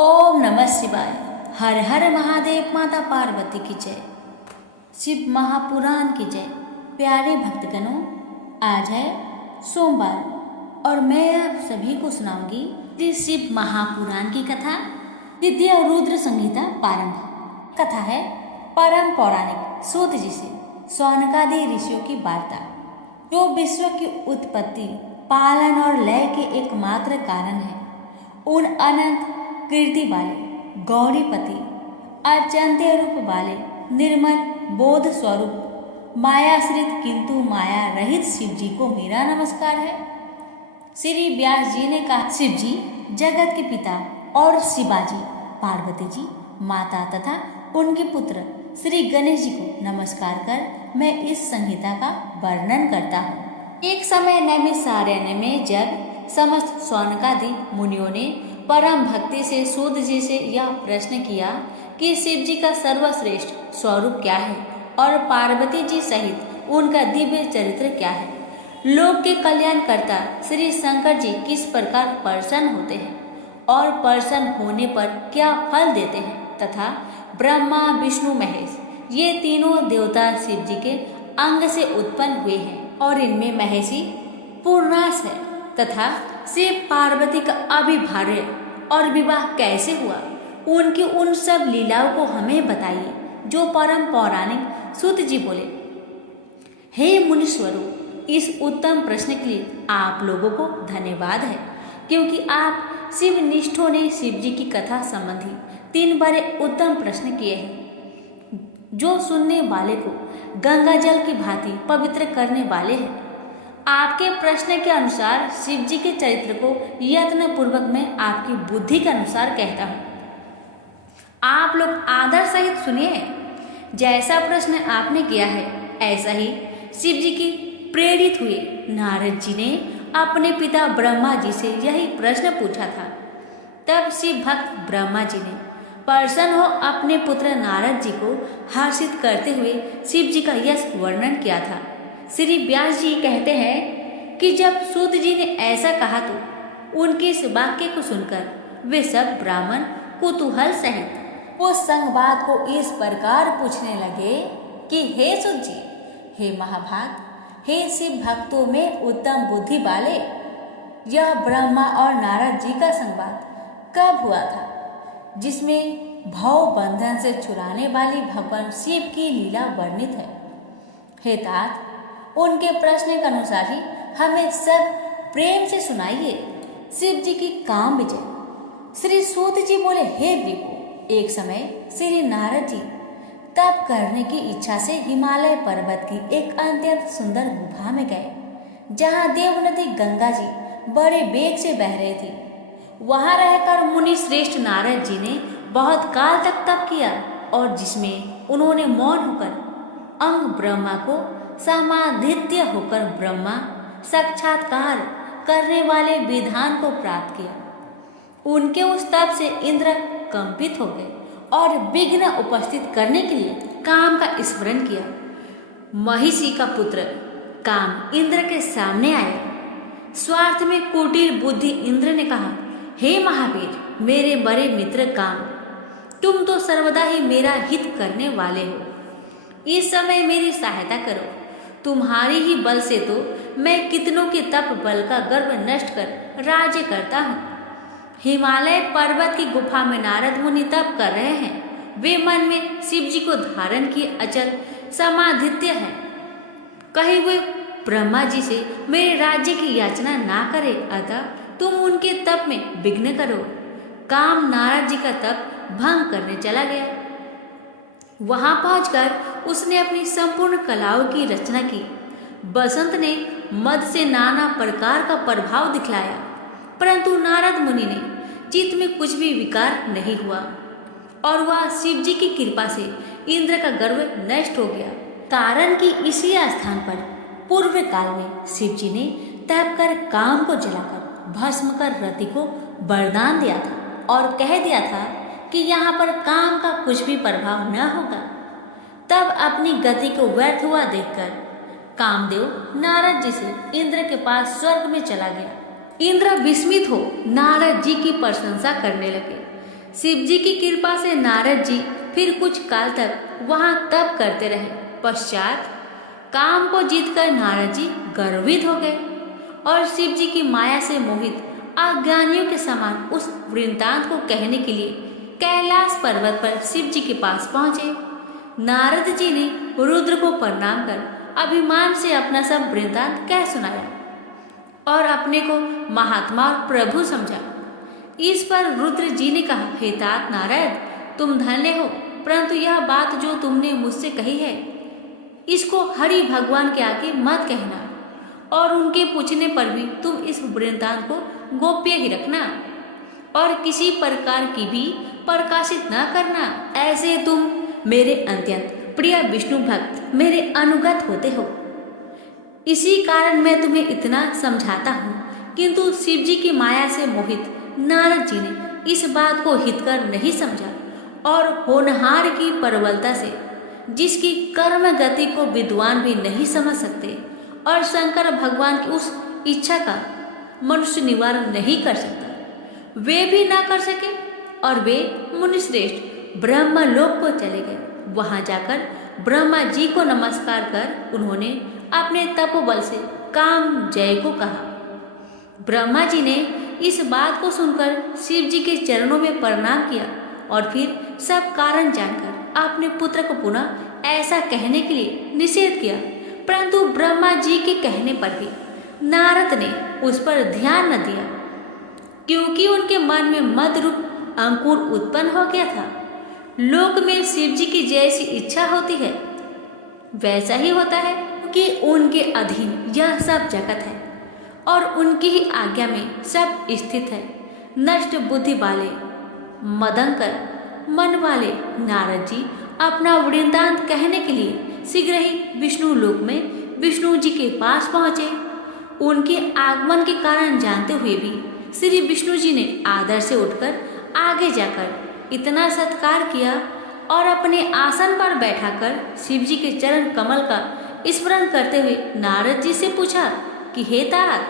ओम नमः शिवाय। हर हर महादेव। माता पार्वती की जय। शिव महापुराण की जय। प्यारे भक्तगणों, आज है सोमवार और मैं आप सभी को सुनाऊंगी श्री शिव महापुराण की कथा, द्वितीय रुद्र संहिता प्रारंभ। कथा है परम पौराणिक सूत जी से शौनकादि ऋषियों की वार्ता, जो विश्व की उत्पत्ति, पालन और लय के एकमात्र कारण है। उन अनंत कीर्ति वाले, गौरीपति, अचिंत्य रूप वाले, निर्मल बोध स्वरूप, मायाश्रित किंतु माया रहित शिव जी को मेरा नमस्कार है। श्री व्यास जी ने कहा, शिव जी जगत के पिता और शिवाजी, पार्वती जी माता तथा उनके पुत्र श्री गणेश जी को नमस्कार कर मैं इस संहिता का वर्णन करता हूँ। एक समय नैमिषारण्य में जब समस्त शौनकादि मुनियों ने परम भक्ति से सूत जी से यह प्रश्न किया कि शिव जी का सर्वश्रेष्ठ स्वरूप क्या है और पार्वती जी सहित उनका दिव्य चरित्र क्या है, लोक के कल्याणकर्ता श्री शंकर जी किस प्रकार प्रसन्न होते हैं और प्रसन्न होने पर क्या फल देते हैं, तथा ब्रह्मा विष्णु महेश ये तीनों देवता शिव जी के अंग से उत्पन्न हुए हैं और इनमें महेशी पूर्णास है, तथा शिव पार्वती का अभिभार्य और विवाह कैसे हुआ, उनकी उन सब लीलाओं को हमें बताइए। जो परम पौराणिक सूत जी बोले, हे मुनीश्वरों, इस उत्तम प्रश्न के लिए आप लोगों को धन्यवाद है, क्योंकि आप शिव निष्ठों ने शिव जी की कथा संबंधी 3 बड़े उत्तम प्रश्न किए हैं, जो सुनने वाले को गंगा जल की भांति पवित्र करने वाले हैं। आपके प्रश्न के अनुसार शिव जी के चरित्र को यत्न पूर्वक मैं आपकी बुद्धि के अनुसार कहता हूँ। आप लोग आदर सहित सुनिए। जैसा प्रश्न आपने किया है, ऐसा ही शिव जी की प्रेरित हुए नारद जी ने अपने पिता ब्रह्मा जी से यही प्रश्न पूछा था। तब शिव भक्त ब्रह्मा जी ने प्रसन्न हो अपने पुत्र नारद जी को हर्षित करते हुए शिव जी का यश वर्णन किया था। श्री व्यास जी कहते हैं कि जब सूत जी ने ऐसा कहा तो उनके इस वाक्य को सुनकर वे सब ब्राह्मण कुतूहल सहित उस संवाद को इस प्रकार पूछने लगे कि हे सूत जी, हे महाभाग, हे शिव भक्तों में उत्तम बुद्धि वाले, यह ब्रह्मा और नारद जी का संवाद कब हुआ था, जिसमें भव बंधन से छुड़ाने वाली भगवान शिव की लीला वर्णित है। हे तात, उनके प्रश्न के अनुसार ही हमें सब प्रेम से सुनाइए। शिव जी की काम विजय। श्री सूत जी बोले, हे विभो, एक समय श्री नारद जी तप करने की इच्छा से हिमालय पर्वत की एक अत्यंत सुंदर गुफा में गए, जहाँ देवनदी गंगा जी बड़े वेग से बह रही थी। वहां रहकर मुनि श्रेष्ठ नारद जी ने बहुत काल तक तप किया और जिसमें उन्होंने मौन होकर अंग ब्रह्मा को समाधित्य होकर ब्रह्मा साक्षात्कार करने वाले विधान को प्राप्त किया। उनके उस तप से इंद्र कंपित हो गए और विघ्न उपस्थित करने के लिए काम का स्मरण किया। महिषी का पुत्र काम इंद्र के सामने आया। स्वार्थ में कुटिल बुद्धि इंद्र ने कहा, हे महावीर, मेरे बड़े मित्र काम, तुम तो सर्वदा ही मेरा हित करने वाले हो। इस समय मेरी सहायता करो। तुम्हारी ही बल से तो मैं कितनों के तप बल का गर्व नष्ट कर राज्य करता हूँ। हिमालय पर्वत की गुफा में नारद मुनि तप कर रहे हैं। वे मन में शिव जी को धारण किए अचल समाधित्य है। कहीं वे ब्रह्मा जी से मेरे राज्य की याचना ना करे, अतः तुम उनके तप में विघ्न करो। काम नारद जी का तप भंग करने चला गया। वहां पहुंचकर उसने अपनी संपूर्ण कलाओं की रचना की। बसंत ने मद से नाना प्रकार का प्रभाव दिखलाया, परंतु नारद मुनि ने चित्त में कुछ भी विकार नहीं हुआ और वह शिव जी की कृपा से इंद्र का गर्व नष्ट हो गया। कारण कि इसी स्थान पर पूर्व काल में शिव जी ने तप कर काम को जलाकर भस्म कर रति को वरदान दिया था और कह दिया था कि यहाँ पर काम का कुछ भी प्रभाव न होगा। तब अपनी गति को व्यर्थ हुआ देखकर कामदेव नारद जी से इंद्र के पास स्वर्ग में चला गया। इंद्र विस्मित हो नारद जी की प्रशंसा करने लगे। शिव जी की कृपा से नारद जी फिर कुछ काल तक वहां तप करते रहे। पश्चात काम को जीतकर नारद जी गर्वित हो गए और शिव जी की माया से मोहित अज्ञानियों के समान उस वृत्तांत को कहने के लिए कैलाश पर्वत पर शिव जी के पास पहुंचे। नारद जी ने रुद्र को प्रणाम कर अभिमान से अपना सब वृत्तांत कह सुनाया और अपने को महात्मा और प्रभु समझा। इस पर रुद्र जी ने कहा, हे तात नारद, तुम धन्य हो, परंतु यह बात जो तुमने मुझसे कही है इसको हरि भगवान के आगे मत कहना और उनके पूछने पर भी तुम इस वृत्तांत को गोप्य ही रखना और किसी प्रकार की भी प्रकाशित न करना। ऐसे तुम मेरे अत्यंत प्रिय विष्णु भक्त मेरे अनुगत होते हो। इसी कारण मैं तुम्हें इतना समझाता हूँ, किंतु शिव जी की माया से मोहित नारद जी ने इस बात को हितकर नहीं समझा और होनहार की प्रबलता से, जिसकी कर्म गति को विद्वान भी नहीं समझ सकते और शंकर भगवान की उस इच्छा का मनुष्य निवारण नहीं कर सकता, वे भी ना कर सके और वे मुनिश्रेष्ठ ब्रह्मलोक को चले गए। वहां जाकर ब्रह्मा जी को नमस्कार कर उन्होंने अपने तपोबल से काम जय को कहा। ब्रह्मा जी ने इस बात को सुनकर शिव जी के चरणों में प्रणाम किया और फिर सब कारण जानकर अपने पुत्र को पुनः ऐसा कहने के लिए निषेध किया, परंतु ब्रह्मा जी के कहने पर भी नारद ने उस पर ध्यान न दिया, क्योंकि उनके मन में मद रूप अंकुर उत्पन्न हो गया था। लोक में शिव जी की जैसी इच्छा होती है वैसा ही होता है कि उनके अधीन यह सब जगत है और उनकी ही आज्ञा में सब स्थित है। नष्ट बुद्धि वाले मदंकर मन वाले नारद जी अपना वृत्तांत कहने के लिए शीघ्र ही विष्णु लोक में विष्णु जी के पास पहुंचे। उनके आगमन के कारण जानते हुए भी श्री विष्णु जी ने आदर से उठकर आगे जाकर इतना सत्कार किया और अपने आसन पर बैठाकर शिव जी के चरण कमल का स्मरण करते हुए नारद जी से पूछा कि हे तात,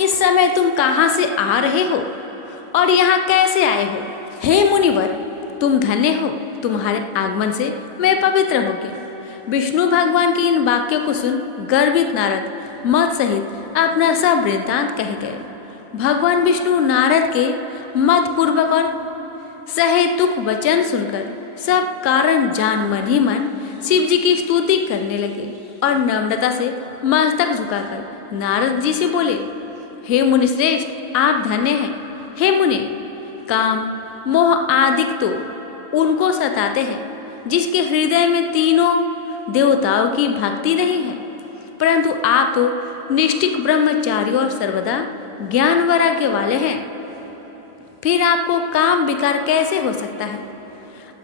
इस समय तुम कहाँ से आ रहे हो और यहाँ कैसे आए हो? हे मुनिवर, तुम धन्य हो, तुम्हारे आगमन से मैं पवित्र हो गया। विष्णु भगवान के इन वाक्यों को सुन गर्वित नारद मत सहित अपना सब वृत्तांत कह गए। भगवान विष्णु नारद के मत पूर्वक और सहेतुक वचन सुनकर सब कारण जान मन ही मन शिव जी की स्तुति करने लगे और नम्रता से मस्तक झुकाकर नारद जी से बोले, हे मुनिश्रेष्ठ, आप धन्य हैं। हे मुनि, काम मोह आदिक तो उनको सताते हैं जिसके हृदय में तीनों देवताओं की भक्ति नहीं है, परंतु आप तो निष्ठिक ब्रह्मचारी और सर्वदा ज्ञान वैराग्य वाले हैं। फिर आपको काम विकार कैसे हो सकता है?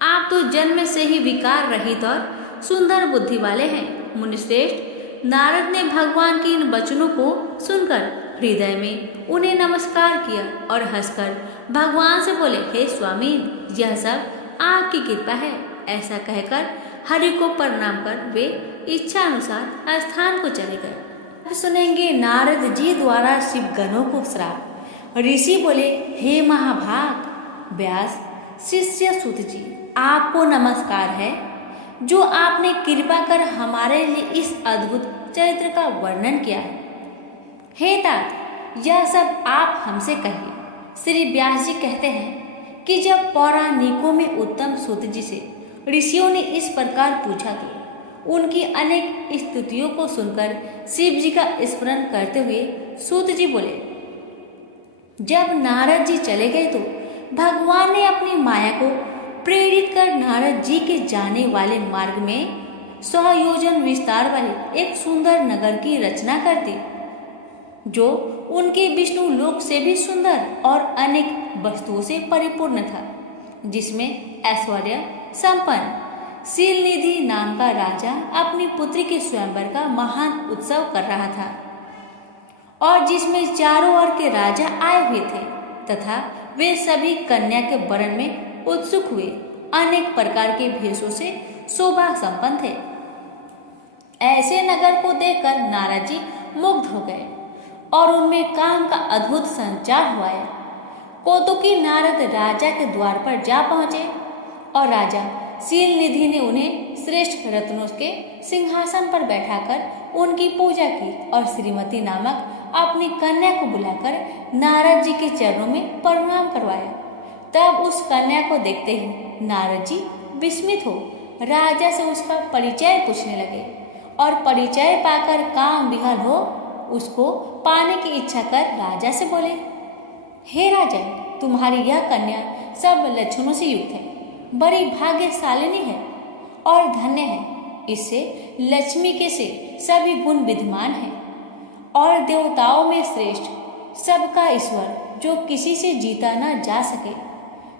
आप तो जन्म से ही विकार रहित और सुंदर बुद्धि वाले हैं। मुनिश्रेष्ठ, नारद ने भगवान के इन वचनों को सुनकर हृदय में उन्हें नमस्कार किया और हंसकर भगवान से बोले, हे स्वामी, यह सब आपकी कृपा है। ऐसा कहकर हरि को प्रणाम कर वे इच्छा अनुसार स्थान को चले गए। अब सुनेंगे नारद जी द्वारा शिव गणों को श्राप। ऋषि बोले, हे महाभाग व्यास शिष्य सुत जी, आपको नमस्कार है जो आपने कृपा कर हमारे लिए इस अद्भुत चरित्र का वर्णन किया है। हे तात, यह सब आप हमसे कहिए। श्री व्यास जी कहते हैं कि जब पौराणिकों में उत्तम सूत जी से ऋषियों ने इस प्रकार पूछा तो उनकी अनेक स्तुतियों को सुनकर शिव जी का स्मरण करते हुए सूत जी बोले, जब नारद जी चले गए तो भगवान ने अपनी माया को प्रेरित कर नारद जी के जाने वाले मार्ग में 100 योजन विस्तार वाले एक सुंदर नगर की रचना कर दी, जो उनके विष्णु लोक से भी सुंदर और अनेक वस्तुओं से परिपूर्ण था, जिसमें ऐश्वर्य संपन्न शीलनिधि नाम का राजा अपनी पुत्री के स्वयंवर का महान उत्सव कर रहा था और जिसमें चारों ओर के राजा आए हुए थे तथा वे सभी कन्या के वरण में उत्सुक हुए अनेक प्रकार के भेषों से शोभा संपन्न थे। ऐसे नगर को देखकर नारद जी मुग्ध हो गए और उनमें काम का अद्भुत संचार हुआ है। कौतुकी नारद राजा के द्वार पर जा पहुंचे और राजा शीलनिधि ने उन्हें श्रेष्ठ रत्नों के सिंहासन पर बैठाकर उनकी पूजा की और श्रीमती नामक अपनी कन्या को बुलाकर नारद जी के चरणों में प्रणाम करवाया। तब उस कन्या को देखते ही नारद जी विस्मित हो राजा से उसका परिचय पूछने लगे और परिचय पाकर काम विहल हो उसको पाने की इच्छा कर राजा से बोले, हे राजा, तुम्हारी यह कन्या सब लक्षणों से युक्त है, बड़ी भाग्यशालिनी है और धन्य है। इससे लक्ष्मी के से सभी गुण विद्यमान हैं और देवताओं में श्रेष्ठ, सबका ईश्वर, जो किसी से जीता न जा सके,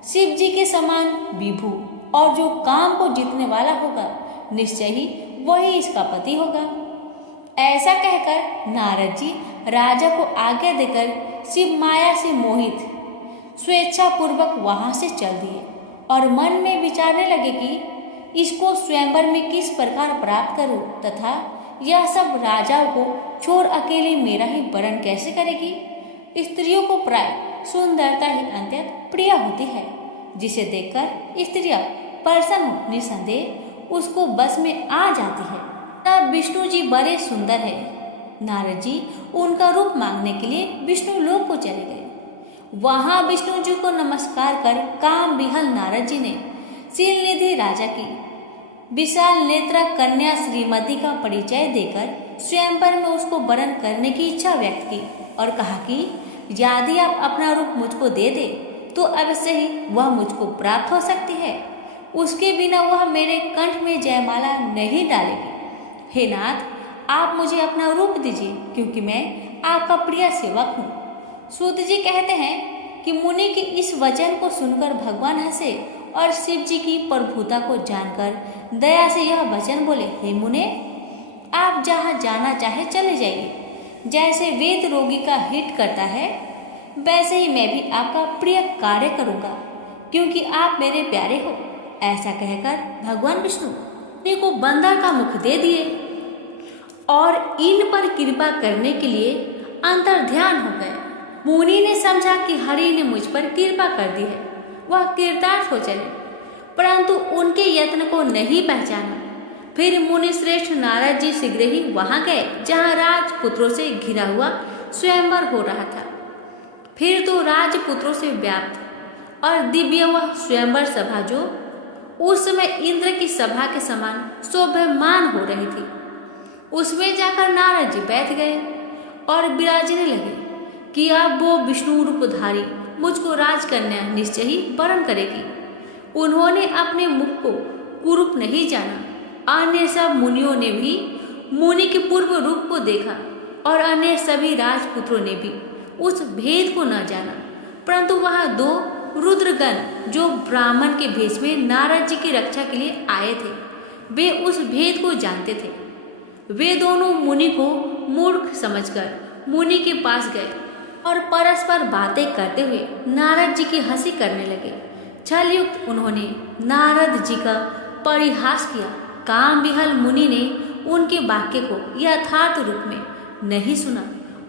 शिव जी के समान विभु और जो काम को जीतने वाला होगा निश्चय ही वही इसका पति होगा। ऐसा कहकर नारद जी राजा को आज्ञा देकर शिव माया से मोहित स्वेच्छा पूर्वक वहां से चल दिए और मन में विचारने लगे कि इसको स्वयंवर में किस प्रकार प्राप्त करूं तथा यह सब राजाओं को छोड़ अकेले मेरा ही वरण कैसे करेगी। स्त्रियों को प्राय सुंदरता ही अत्यंत प्रिय होती है, जिसे देखकर स्त्रियां प्रसन्न हो निसंदेह उसको बस में आ जाती है। तब विष्णु जी बड़े सुंदर है। नारद जी उनका रूप मांगने के लिए विष्णु लोक को चले गए। वहां विष्णु जी को नमस्कार कर काम विहल नारद जी ने शीलनिधि राजा की विशाल नेत्रा कन्या श्रीमती का परिचय देकर स्वयंवर में उसको वरण करने की इच्छा व्यक्त की और कहा कि यदि आप अपना रूप मुझको दे दे तो अवश्य ही वह मुझको प्राप्त हो सकती है, उसके बिना वह मेरे कंठ में जयमाला नहीं डालेगी। हे नाथ, आप मुझे अपना रूप दीजिए क्योंकि मैं आपका प्रिय सेवक हूँ। सूत जी कहते हैं कि मुनि के इस वचन को सुनकर भगवान हंसे और शिव जी की प्रभुता को जानकर दया से यह वचन बोले, हे मुने, आप जहाँ जाना चाहे चले जाइए। जैसे वेद रोगी का हित करता है वैसे ही मैं भी आपका प्रिय कार्य करूँगा क्योंकि आप मेरे प्यारे हो। ऐसा कहकर भगवान विष्णु मुनि को बंदर का मुख दे दिए और इन पर कृपा करने के लिए अंतर ध्यान हो गए। मुनि ने समझा कि हरि ने मुझ पर कृपा कर दी है, वह कृतार्थ हो चले, परंतु उनके यत्न को नहीं पहचाना। फिर मुनि श्रेष्ठ नारद जी शीघ्र ही वहां गए जहां राजपुत्रों से घिरा हुआ स्वयंवर हो रहा था। फिर तो राजपुत्रों से व्याप्त और दिव्य वह स्वयंवर सभा जो उस समय इंद्र की सभा के समान शोभमान हो रही थी, उसमें जाकर नारद जी बैठ गए और विराजने लगे कि अब वो विष्णु रूपधारी मुझको राजकन्या निश्चय ही वरण करेगी। उन्होंने अपने मुख को कुरूप नहीं जाना। अन्य सब मुनियों ने भी मुनि के पूर्व रूप को देखा और अन्य सभी राजपुत्रों ने भी उस भेद को न जाना, परंतु वहां दो रुद्रगण जो ब्राह्मण के भेष में नारद जी की रक्षा के लिए आए थे, वे उस भेद को जानते थे। वे दोनों मुनि को मूर्ख समझकर मुनि के पास गए और परस्पर बातें करते हुए नारद जी की हंसी करने लगे। छलयुक्त उन्होंने नारद जी का परिहास किया। काम विहल मुनि ने उनके वाक्य को यथार्थ रूप में नहीं सुना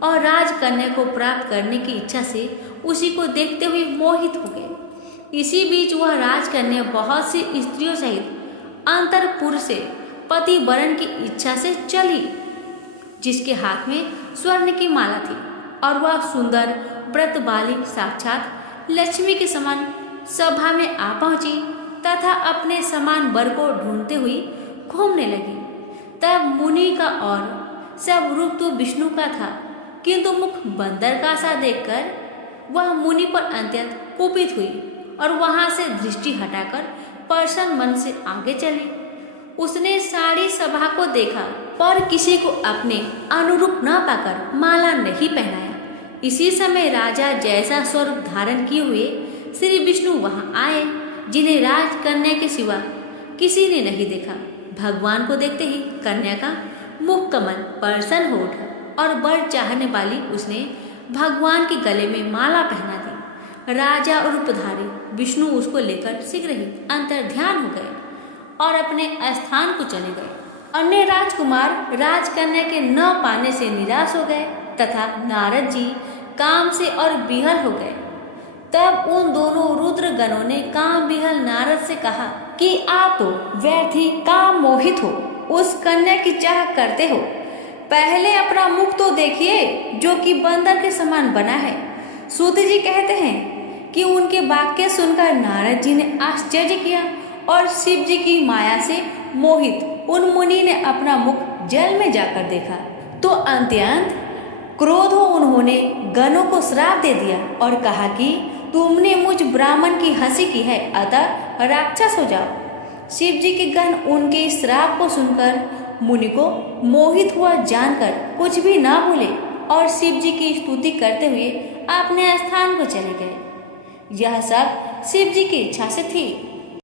और राजकन्या को प्राप्त करने की इच्छा से उसी को देखते हुए मोहित हो गए। इसी बीच वह राजकन्या बहुत सी स्त्रियों सहित अंतरपुर से पति वरण की इच्छा से चली, जिसके हाथ में स्वर्ण की माला थी और वह सुंदर व्रत बालिक साक्षात लक्ष्मी के समान सभा में आ पहुंची तथा अपने समान वर को ढूंढते हुई घूमने लगी। तब मुनि का और सब रूप तो विष्णु का था, किंतु मुख बंदर का सा देखकर वह मुनि पर अत्यंत कुपित हुई और वहां से दृष्टि हटाकर प्रसन्न मन से आगे चली। उसने सारी सभा को देखा पर किसी को अपने अनुरूप न पाकर माला नहीं पहनाया। इसी समय राजा जैसा स्वरूप धारण किए हुए श्री विष्णु वहां आए, जिन्हें राजकन्या के सिवा किसी ने नहीं देखा। भगवान को देखते ही कन्या का मुख कमल प्रसन्न हो उठा और वर चाहने वाली उसने भगवान के गले में माला पहना दी। राजा और रूपधारी विष्णु उसको लेकर शीघ्र ही अंतर्ध्यान हो गए और अपने स्थान को चले गए। अन्य राजकुमार राजकन्या के न पाने से निराश हो गए तथा नारद जी काम से और विहल हो गए। तब उन दोनों रुद्र गणों ने काम विहल नारद से कहा कि आप तो व्यर्थ ही काम मोहित हो, उस कन्या की चाह करते हो। पहले अपना मुख तो देखिए जो कि बंदर के समान बना है। सूत जी कहते हैं कि उनके वाक्य सुनकर नारद जी ने आश्चर्य किया और शिव जी की माया से मोहित उन मुनि ने अपना मुख जल में जाकर देखा तो अंत्यंत क्रोध हो उन्होंने गणों को श्राप दे दिया और कहा कि तुमने मुझ ब्राह्मण की हंसी की है, अतः राक्षस हो जाओ। शिव जी के गण उनके इस श्राप को सुनकर मुनि को मोहित हुआ जानकर कुछ भी ना भूले और शिव जी की स्तुति करते हुए अपने स्थान को चले गए। यह सब शिव जी की इच्छा से थी।